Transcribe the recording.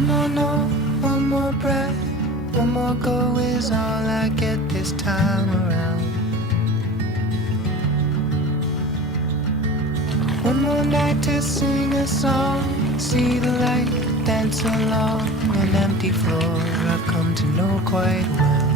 One more note, one more breath, one more go is all I get this time around. One more night to sing a song, see the light, dance along an empty floor I've come to know quite well.